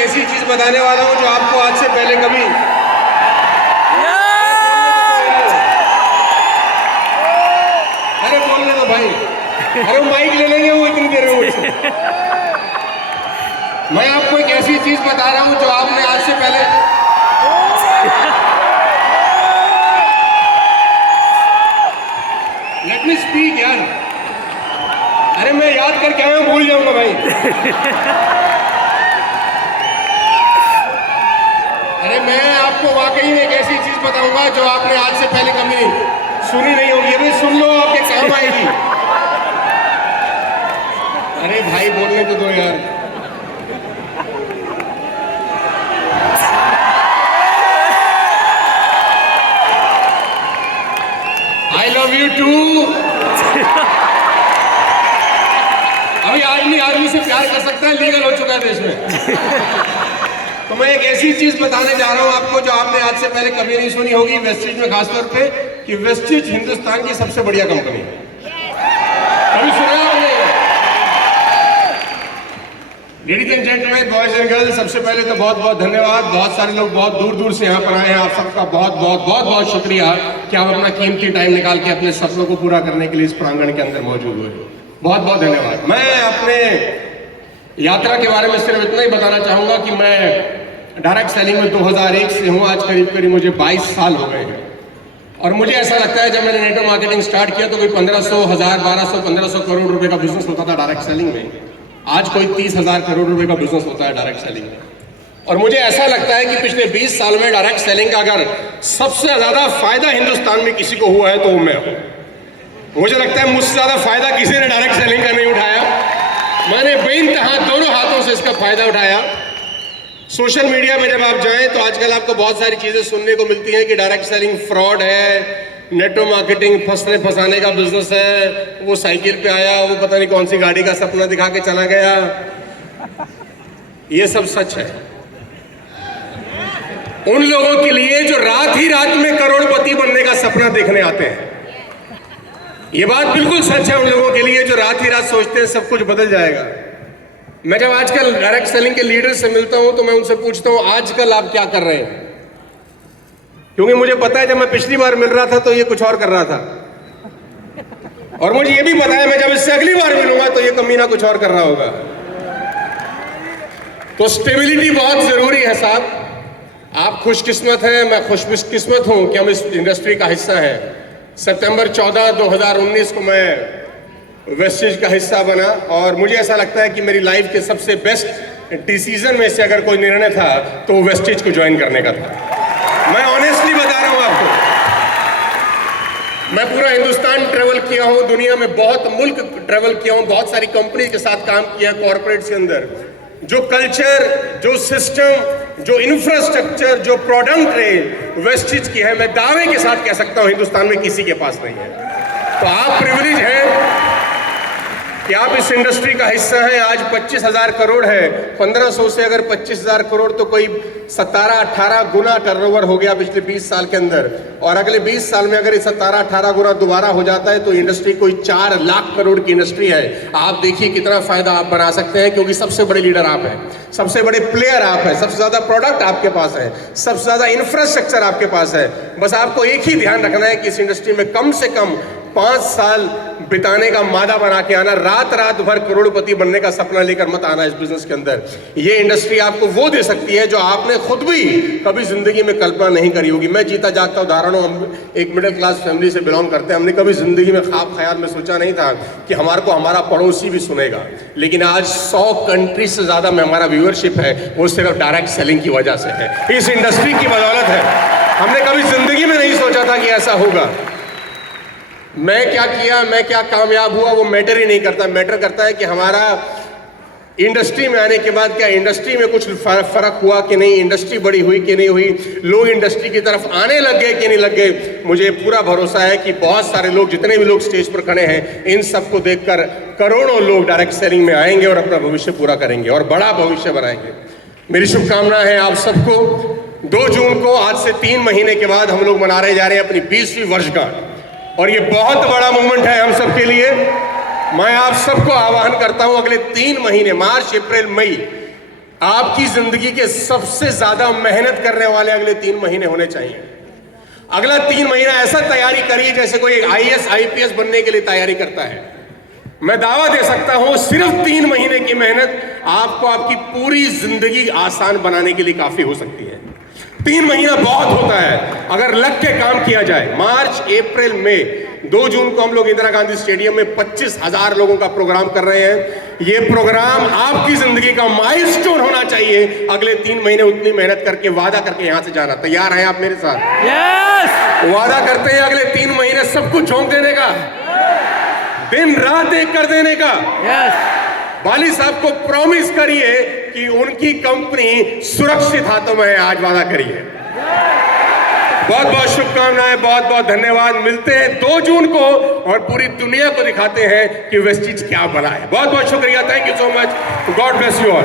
ऐसी चीज बताने वाला हूं जो आपको आज से पहले कभी अरे बोलने दो भाई, अरे माइक ले लेंगे वो इतनी देर में मुझसे। मैं आपको एक ऐसी चीज बता रहा हूं जो आपने आज से पहले लेट मी स्पीक यार। अरे मैं याद करके आया हूं, भूल जाऊंगा भाई। अरे मैं आपको वाकई में एक ऐसी चीज बताऊंगा जो आपने आज से पहले कभी सुनी नहीं होगी। अभी सुन लो, आपके काम आएगी। अरे भाई बोलने तो दो यार। I love you too. अभी आदमी आदमी से प्यार कर सकता है, लीगल हो चुका है देश में। तो मैं एक ऐसी चीज बताने जा रहा हूं आपको जो आपने आज से पहले कभी नहीं सुनी होगी, वेस्टिज में खासतौर पे, कि वेस्टिज हिंदुस्तान की सबसे बढ़िया कंपनी है। कभी सुना आपने? Ladies and gentleman, boys and girls, सबसे पहले तो बहुत बहुत धन्यवाद। बहुत सारे लोग बहुत दूर दूर से यहाँ पर आए हैं। आप सबका बहुत बहुत बहुत बहुत शुक्रिया कि आप अपना कीमती टाइम निकाल के अपने सपनों को पूरा करने के लिए इस प्रांगण के अंदर मौजूद हुए। बहुत बहुत धन्यवाद। मैं अपने यात्रा के बारे में सिर्फ इतना ही बताना चाहूंगा कि मैं डायरेक्ट सेलिंग में 2001 से हूँ। आज करीब करीब मुझे 22 साल हो गए हैं। और मुझे ऐसा लगता है जब मैंने नेटवर्क मार्केटिंग स्टार्ट किया तो कोई 1500, 1000, 1200, 1500 करोड़ रुपए का बिजनेस होता था डायरेक्ट सेलिंग में। आज कोई 30,000 करोड़ रुपए का बिजनेस होता है डायरेक्ट सेलिंग में। और मुझे ऐसा लगता है कि पिछले 20 साल में डायरेक्ट सेलिंग का अगर सबसे ज्यादा फायदा हिंदुस्तान में किसी को हुआ है तो वो मैं हूं। मुझे लगता है मुझसे ज्यादा फायदा किसी ने डायरेक्ट सेलिंग का नहीं उठाया। मैंने बेइंतहा दोनों हाथों से इसका फायदा उठाया। सोशल मीडिया में जब आप जाएं तो आजकल आपको बहुत सारी चीजें सुनने को मिलती हैं कि डायरेक्ट सेलिंग फ्रॉड है, नेटवर्क मार्केटिंग फंसाने का बिजनेस है, वो साइकिल पे आया, वो पता नहीं कौन सी गाड़ी का सपना दिखा के चला गया। ये सब सच है उन लोगों के लिए जो रात ही रात में करोड़पति बनने का सपना देखने आते हैं। ये बात बिल्कुल सच है उन लोगों के लिए जो रात ही रात सोचते हैं सब कुछ बदल जाएगा। मैं जब आजकल डायरेक्ट सेलिंग के लीडर से मिलता हूं तो मैं उनसे पूछता हूं आजकल आप क्या कर रहे हैं, क्योंकि मुझे पता है जब मैं पिछली बार मिल रहा था तो ये कुछ और कर रहा था, और मुझे ये भी पता है मैं जब इससे अगली बार मिलूंगा तो ये कमीना कुछ और कर रहा होगा। तो स्टेबिलिटी बहुत जरूरी है साहब। आप खुशकिस्मत हैं, मैं खुशकिस्मत हूं कि हम इस इंडस्ट्री का हिस्सा हैं। सितंबर 14, 2019 को मैं वेस्टिज का हिस्सा बना और मुझे ऐसा लगता है कि मेरी लाइफ के सबसे बेस्ट डिसीजन में से अगर कोई निर्णय था तो वो वेस्टिज को ज्वाइन करने का था। मैं ऑनेस्टली बता रहा हूं आपको। मैं पूरा हिंदुस्तान ट्रेवल किया हूं, दुनिया में बहुत मुल्क ट्रेवल किया हूं, बहुत सारी कंपनी के साथ काम किया कॉर्पोरेट्स के अंदर। जो कल्चर, जो सिस्टम, जो इंफ्रास्ट्रक्चर, जो प्रोडक्ट रेंज वेस्टिज की है, मैं दावे के साथ कह सकता हूं हिंदुस्तान में किसी के पास नहीं है। तो आप प्रिविलेज हैं कि आप इस इंडस्ट्री का हिस्सा हैं। आज 25,000 करोड़ है, 1500 से अगर 25,000 करोड़ तो कोई 17-18 गुना टर्नओवर हो गया पिछले 20 साल के अंदर। और अगले 20 साल में अगर ये 17-18 गुना दोबारा हो जाता है तो इंडस्ट्री कोई 4 लाख करोड़ की इंडस्ट्री है। आप देखिए कितना फायदा आप बना सकते हैं, क्योंकि सबसे बड़े लीडर आप हैं, सबसे बड़े प्लेयर आप हैं, सबसे ज्यादा प्रोडक्ट आपके पास है, सबसे ज्यादा इंफ्रास्ट्रक्चर आपके पास है। बस आपको एक ही ध्यान रखना है कि इस इंडस्ट्री में कम से कम 5 साल बिताने का मादा बना के आना। रात भर करोड़पति बनने का सपना लेकर मत आना इस बिजनेस के अंदर। ये इंडस्ट्री आपको वो दे सकती है जो आपने खुद भी कभी जिंदगी में कल्पना नहीं करी होगी। मैं जीता जागता उदाहरण हूं। हम एक मिडिल क्लास फैमिली से बिलोंग करते हैं। हमने कभी जिंदगी में ख्वाब ख्याल में सोचा नहीं था कि हमारे को हमारा पड़ोसी भी सुनेगा। लेकिन आज 100 कंट्री से ज्यादा में हमारा व्यूअरशिप है, वो सिर्फ डायरेक्ट सेलिंग की वजह से है, इस इंडस्ट्री की बदौलत है। हमने कभी जिंदगी में नहीं सोचा था कि ऐसा होगा। मैं क्या किया, मैं क्या कामयाब हुआ, वो मैटर ही नहीं करता। मैटर करता है कि हमारा इंडस्ट्री में आने के बाद क्या इंडस्ट्री में कुछ फर्क हुआ कि नहीं, इंडस्ट्री बड़ी हुई कि नहीं हुई, लोग इंडस्ट्री की तरफ आने लग गए कि नहीं लग गए। मुझे पूरा भरोसा है कि बहुत सारे लोग, जितने भी लोग स्टेज पर खड़े हैं, इन सबको देखकर करोड़ों लोग डायरेक्ट सेलिंग में आएंगे और अपना भविष्य पूरा करेंगे और बड़ा भविष्य बनाएंगे। मेरी शुभकामना है आप सबको। 2 जून को आज से 3 महीने के बाद हम लोग मना रहे जा रहे हैं अपनी 20वीं वर्षगांठ, और ये बहुत बड़ा मूवमेंट है हम सबके लिए। मैं आप सबको आह्वान करता हूं अगले 3 महीने, मार्च, अप्रैल, मई, आपकी जिंदगी के सबसे ज्यादा मेहनत करने वाले अगले 3 महीने होने चाहिए। अगला 3 महीना ऐसा तैयारी करिए जैसे कोई आईएएस आईपीएस बनने के लिए तैयारी करता है। मैं दावा दे सकता हूं सिर्फ 3 महीने की मेहनत आपको आपकी पूरी जिंदगी आसान बनाने के लिए काफी हो सकती है। 3 महीना बहुत होता है अगर लग के काम किया जाए। मार्च, अप्रैल, मई, 2 जून को हम लोग इंदिरा गांधी स्टेडियम में 25,000 लोगों का प्रोग्राम कर रहे हैं। ये प्रोग्राम आपकी जिंदगी का माइलस्टोन होना चाहिए। अगले 3 महीने उतनी मेहनत करके वादा करके यहां से जाना। तैयार हैं आप मेरे साथ? यस। वादा करते हैं अगले 3 महीने सब कुछ झोंक देने का, दिन रात एक कर देने का। यस। वाली साहब को प्रॉमिस करिए कि उनकी कंपनी सुरक्षित हाथों में है। आज वादा करिए। बहुत बहुत शुभकामनाएं, बहुत बहुत धन्यवाद। मिलते हैं 2 जून को और पूरी दुनिया को दिखाते हैं कि वेस्टीज क्या बना है। बहुत बहुत शुक्रिया। Thank you so much. God bless you all.